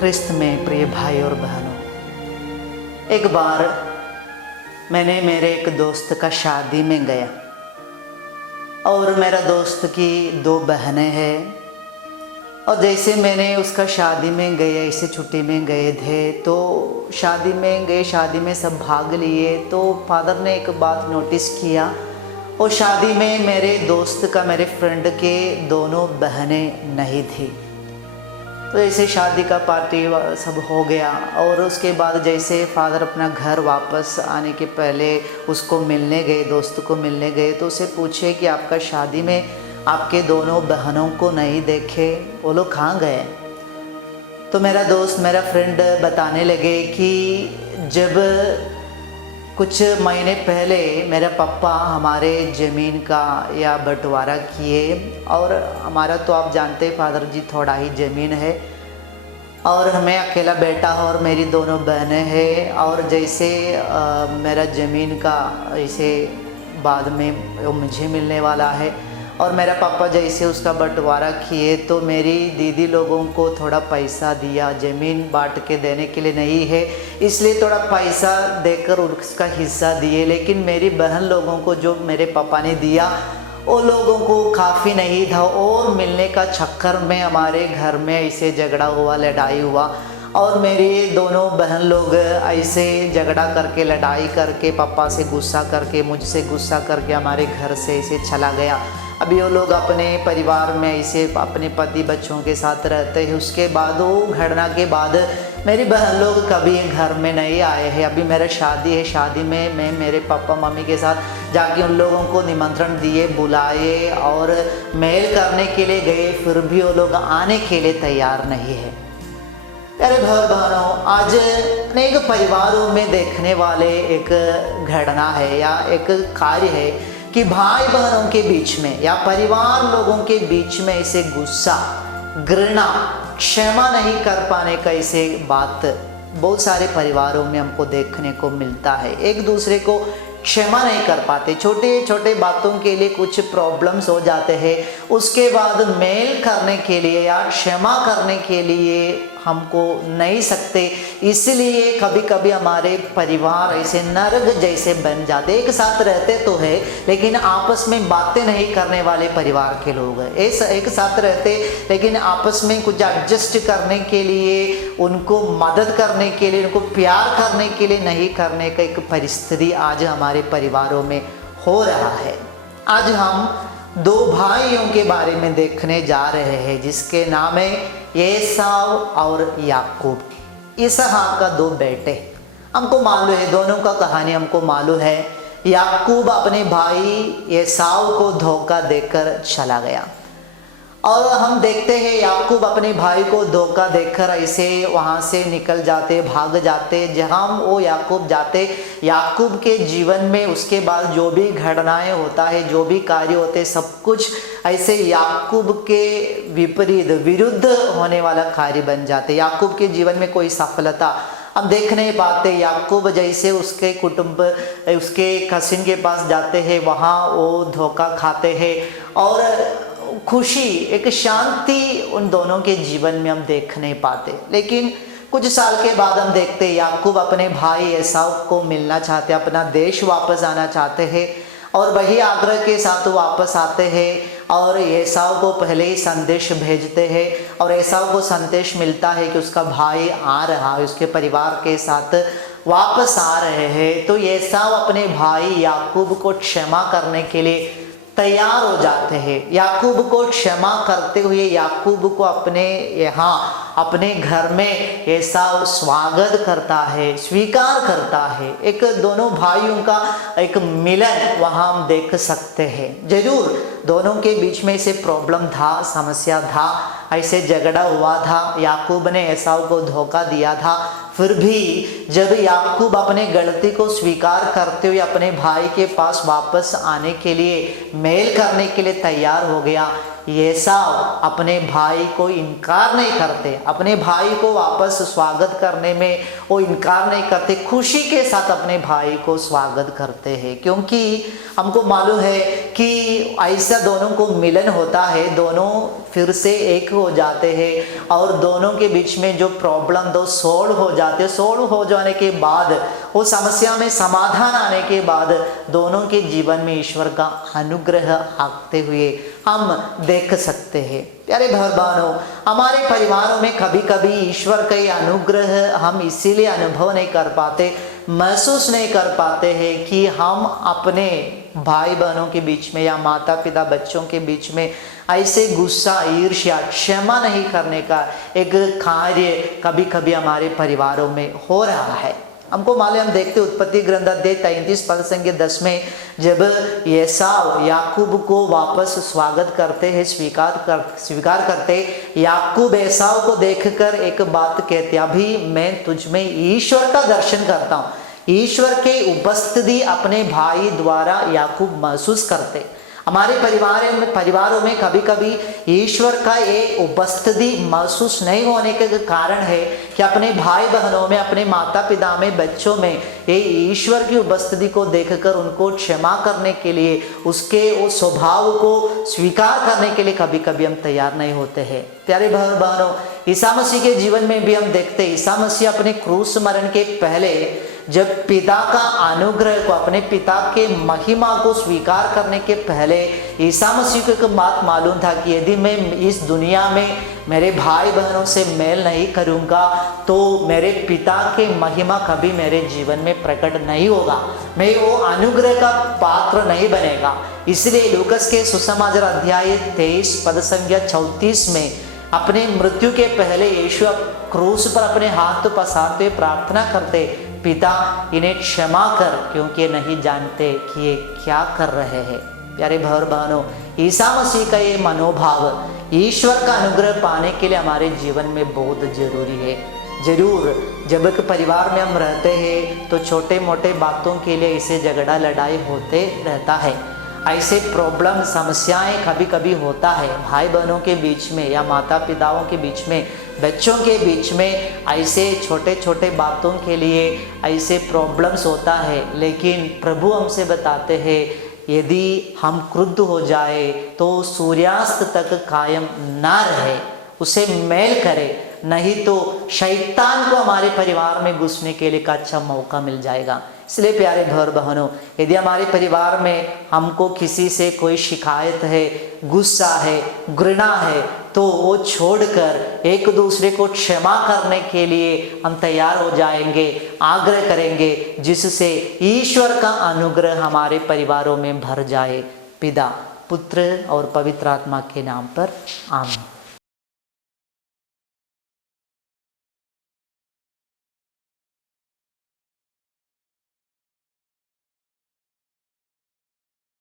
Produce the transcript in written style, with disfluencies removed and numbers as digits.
क्रिस्त में प्रिय भाई और बहनों, एक बार मैंने मेरे एक दोस्त का शादी में गया और मेरा दोस्त की 2 बहनें हैं। और जैसे मैंने उसका शादी में गए, ऐसे छुट्टी में गए थे तो शादी में गए, शादी में सब भाग लिए। तो फादर ने एक बात नोटिस किया, और शादी में मेरे दोस्त का, मेरे फ्रेंड के दोनों बहनें नहीं थी। तो ऐसे शादी का पार्टी सब हो गया और उसके बाद जैसे फादर अपना घर वापस आने के पहले उसको मिलने गए, दोस्त को मिलने गए, तो उसे पूछे कि आपका शादी में आपके दोनों बहनों को नहीं देखे, वो लोग कहाँ गए। तो मेरा दोस्त, मेरा फ्रेंड बताने लगे कि जब कुछ महीने पहले मेरा पापा हमारे ज़मीन का या बंटवारा किए, और हमारा तो आप जानते हैं फादर जी थोड़ा ही ज़मीन है और हमें अकेला बेटा और मेरी दोनों बहनें हैं। और जैसे मेरा ज़मीन का ऐसे बाद में वो मुझे मिलने वाला है, और मेरा पापा जैसे उसका बंटवारा किए तो मेरी दीदी लोगों को थोड़ा पैसा दिया, ज़मीन बांट के देने के लिए नहीं है इसलिए थोड़ा पैसा देकर उसका हिस्सा दिए। लेकिन मेरी बहन लोगों को जो मेरे पापा ने दिया वो लोगों को काफ़ी नहीं था, और मिलने का चक्कर में हमारे घर में ऐसे झगड़ा हुआ, लड़ाई हुआ, और मेरी दोनों बहन लोग ऐसे झगड़ा करके, लड़ाई करके, पापा से गुस्सा करके, मुझसे गुस्सा करके हमारे घर से ऐसे चला गया। अभी वो लोग अपने परिवार में ऐसे अपने पति बच्चों के साथ रहते हैं। उसके बाद वो घटना के बाद मेरी बहन लोग कभी घर में नहीं आए हैं। अभी मेरा शादी है, शादी में मैं मेरे पापा मम्मी के साथ जाके उन लोगों को निमंत्रण दिए, बुलाए और मेल करने के लिए गए, फिर भी वो लोग आने के लिए तैयार नहीं है। प्यारे भाई बहनों, आज अनेक परिवारों में देखने वाले एक घटना है या एक कार्य है कि भाई बहनों के बीच में या परिवार लोगों के बीच में ऐसे गुस्सा, घृणा, क्षमा नहीं कर पाने का ऐसे बात बहुत सारे परिवारों में हमको देखने को मिलता है। एक दूसरे को क्षमा नहीं कर पाते, छोटे छोटे बातों के लिए कुछ प्रॉब्लम्स हो जाते हैं, उसके बाद मेल करने के लिए या क्षमा करने के लिए हमको नहीं सकते। इसलिए कभी कभी हमारे परिवार ऐसे नरक जैसे बन जाते, एक साथ रहते तो है लेकिन आपस में बातें नहीं करने वाले परिवार के लोग हैं। एक साथ रहते लेकिन आपस में कुछ एडजस्ट करने के लिए, उनको मदद करने के लिए, उनको प्यार करने के लिए नहीं करने का एक परिस्थिति आज हमारे परिवारों में हो रहा है। आज हम 2 भाइयों के बारे में देखने जा रहे हैं जिसके नाम है एसाव और याकूब। इसहाक का 2 बेटे, हमको मालूम है, दोनों का कहानी हमको मालूम है। याकूब अपने भाई एसाव को धोखा देकर चला गया, और हम देखते हैं याकूब अपने भाई को धोखा देकर ऐसे वहाँ से निकल जाते, भाग जाते। जहाँ वो याकूब जाते, याकूब के जीवन में उसके बाद जो भी घटनाएं होता है, जो भी कार्य होते, सब कुछ ऐसे याकूब के विपरीत, विरुद्ध होने वाला कार्य बन जाते। याकूब के जीवन में कोई सफलता हम देख नहीं पाते। याकूब जैसे उसके कुटुंब, उसके कसिन के पास जाते हैं, वहाँ वो धोखा खाते हैं, और खुशी, एक शांति उन दोनों के जीवन में हम देख नहीं पाते। लेकिन कुछ साल के बाद हम देखते हैं याकूब अपने भाई एसाव को मिलना चाहते, अपना देश वापस आना चाहते हैं, और वही आग्रह के साथ वापस आते हैं और एसाव को पहले ही संदेश भेजते हैं, और एसाव को संदेश मिलता है कि उसका भाई आ रहा है, उसके परिवार के साथ वापस आ रहे हैं। तो एसाव अपने भाई याकूब को क्षमा करने के लिए तैयार हो जाते हैं। याकूब को क्षमा करते हुए याकूब को अपने यहाँ, अपने घर में एसाव स्वागत करता है, स्वीकार करता है। एक दोनों भाइयों का एक मिलन वहाँ हम देख सकते हैं। जरूर दोनों के बीच में ऐसे प्रॉब्लम था, समस्या था, ऐसे झगड़ा हुआ था, याकूब ने एसाव को धोखा दिया था। फिर भी जब याकूब अपने गलती को स्वीकार करते हुए अपने भाई के पास वापस आने के लिए, मेल करने के लिए तैयार हो गया, एसाव अपने भाई को इनकार नहीं करते, अपने भाई को वापस स्वागत करने में वो इनकार नहीं करते, खुशी के साथ अपने भाई को स्वागत करते हैं। क्योंकि हमको मालूम है कि ऐसा दोनों को मिलन होता है, दोनों फिर से एक हो जाते हैं और दोनों के बीच में जो प्रॉब्लम दो सोल्व हो जाते, सोल्व हो जाने के बाद वो समस्या में समाधान आने के बाद दोनों के जीवन में ईश्वर का अनुग्रह आते हुए हम देख सकते हैं। प्यारे भाई बहनों, हमारे परिवारों में कभी कभी ईश्वर का ये अनुग्रह हम इसीलिए अनुभव नहीं कर पाते, महसूस नहीं कर पाते हैं कि हम अपने भाई बहनों के बीच में या माता पिता बच्चों के बीच में ऐसे गुस्सा, ईर्ष्या, क्षमा नहीं करने का एक कार्य कभी कभी हमारे परिवारों में हो रहा है। हमको मालूम, हम देखते उत्पत्ति ग्रंथ अध्याय 33 पद संख्या 10 में जब एसाव याकूब को वापस स्वागत करते हैं, स्वीकार करते, याकूब एसाव को देखकर एक बात कहते, अभी मैं तुझ में ईश्वर का दर्शन करता हूँ। ईश्वर के उपस्थिति अपने भाई द्वारा याकूब महसूस करते। हमारे परिवारों में कभी कभी ईश्वर का ये उपस्थिति महसूस नहीं होने के कारण है कि अपने भाई बहनों में, अपने माता पिता में, बच्चों में ये ईश्वर की उपस्थिति को देखकर उनको क्षमा करने के लिए, उसके वो स्वभाव को स्वीकार करने के लिए कभी कभी हम तैयार नहीं होते हैं। प्यारे भाई बहनों, ईसा मसीह के जीवन में भी हम देखते हैं, ईसा मसीह अपने क्रूस मरण के पहले जब पिता का अनुग्रह को, अपने पिता के महिमा को स्वीकार करने के पहले ईसा मसीह को एक बात मालूम था कि यदि मैं इस दुनिया में मेरे भाई बहनों से मेल नहीं करूँगा तो मेरे पिता के महिमा कभी मेरे जीवन में प्रकट नहीं होगा, मैं वो अनुग्रह का पात्र नहीं बनेगा। इसलिए लूकस के सुसमाचार अध्याय 23 पद संख्या 34 में अपने मृत्यु के पहले यीशु क्रूस पर अपने हाथ पसारते प्रार्थना करते, पिता इन्हें क्षमा कर क्योंकि नहीं जानते कि ये क्या कर रहे हैं। प्यारे भाई बहनों, ईसा मसीह का ये मनोभाव ईश्वर का अनुग्रह पाने के लिए हमारे जीवन में बहुत जरूरी है। जरूर जब एक परिवार में हम रहते हैं तो छोटे मोटे बातों के लिए इसे झगड़ा लड़ाई होते रहता है, ऐसे प्रॉब्लम, समस्याएं कभी कभी होता है भाई बहनों के बीच में या माता पिताओं के बीच में, बच्चों के बीच में, ऐसे छोटे छोटे बातों के लिए ऐसे प्रॉब्लम्स होता है। लेकिन प्रभु हमसे बताते हैं यदि हम क्रुद्ध हो जाए तो सूर्यास्त तक कायम ना रहे, उसे मेल करे, नहीं तो शैतान को हमारे परिवार में घुसने के लिए एक अच्छा मौका मिल जाएगा। इसलिए प्यारे भाई बहनों, यदि हमारे परिवार में हमको किसी से कोई शिकायत है, गुस्सा है, घृणा है, तो वो छोड़कर एक दूसरे को क्षमा करने के लिए हम तैयार हो जाएंगे, आग्रह करेंगे, जिससे ईश्वर का अनुग्रह हमारे परिवारों में भर जाए। पिता, पुत्र और पवित्र आत्मा के नाम पर आमीन।